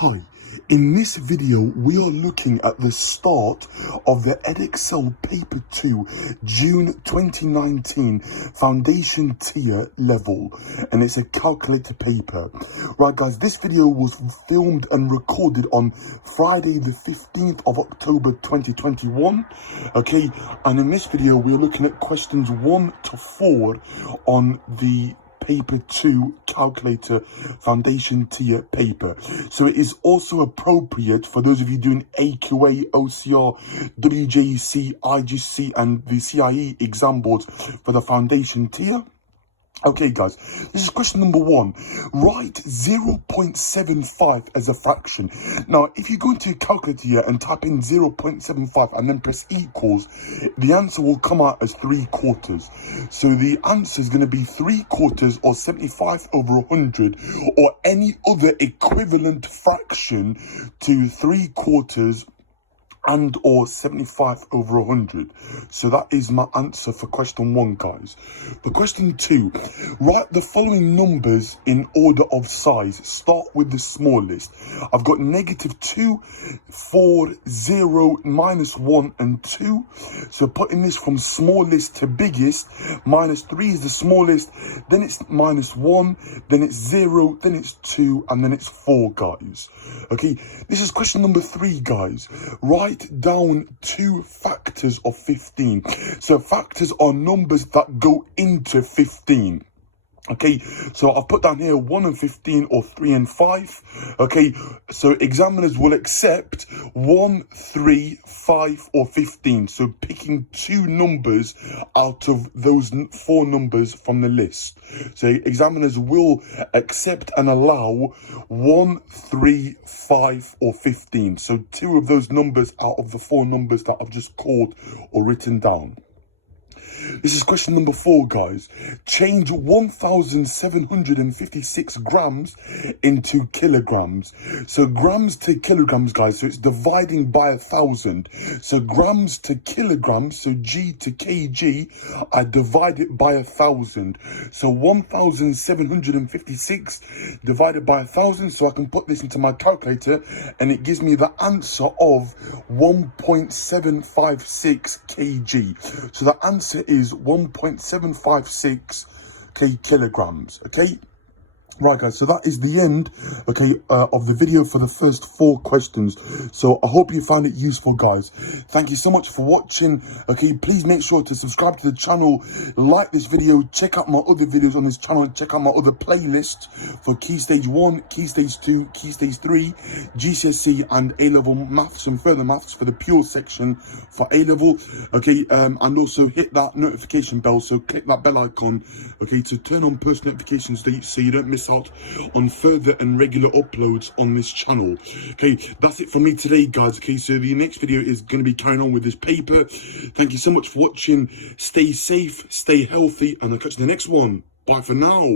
Hi, in this video we are looking at the start of the Edexcel Paper 2 June 2019 Foundation Tier level, and it's a calculator paper. Right guys, this video was filmed and recorded on Friday the 15th of October 2021, okay, and in this video we're looking at questions 1 to 4 on the Paper 2 calculator foundation tier paper. So it is also appropriate for those of you doing AQA, OCR, WJEC, IGC and the CIE exam boards for the foundation tier. Okay guys, this is question number 1. Write 0.75 as a fraction. Now, if you go into your calculator here and type in 0.75 and then press equals, the answer will come out as 3/4. So the answer is going to be 3/4 or 75 over 100 or any other equivalent fraction to 3/4 and or 75 over 100. So that is my answer for question 1, guys. For question 2, write the following numbers in order of size. Start with the smallest. I've got -2, 4, 0, -1 and 2. So putting this from smallest to biggest, -3 is the smallest, then it's -1, then it's 0, then it's 2, and then it's 4, guys. Okay, this is question number 3, guys. Write down 2 factors of 15. So factors are numbers that go into 15. Okay, so I've put down here 1 and 15 or 3 and 5. Okay, so examiners will accept 1, 3, 5 or 15. So picking 2 numbers out of those 4 numbers from the list. So examiners will accept and allow 1, 3, 5 or 15. So 2 of those numbers out of the 4 numbers that I've just called or written down. This is question number 4, guys. Change 1,756 grams into kilograms. So grams to kilograms, guys. So it's dividing by 1,000. So grams to kilograms, so G to kg, I divide it by 1,000. So 1,756 divided by 1,000. So I can put this into my calculator and it gives me the answer of 1.756 kg. So the answer is 1.756 kilograms. Okay, right guys, so that is the end, okay, of the video for the first 4 questions. So I hope you found it useful, guys. Thank you so much for watching. Okay, please make sure to subscribe to the channel, like this video, check out my other videos on this channel, check out my other playlists for Key Stage 1, Key Stage 2, Key Stage 3, GCSE and A-level maths and further maths for the pure section for A-level. Okay, and also hit that notification bell, so click that bell icon, okay, to turn on post notifications so you don't miss out on further and regular uploads on this channel. Okay, that's it from me today, guys. Okay, so the next video is going to be carrying on with this paper. Thank you so much for watching. Stay safe, stay healthy, and I'll catch you in the next one. Bye for now.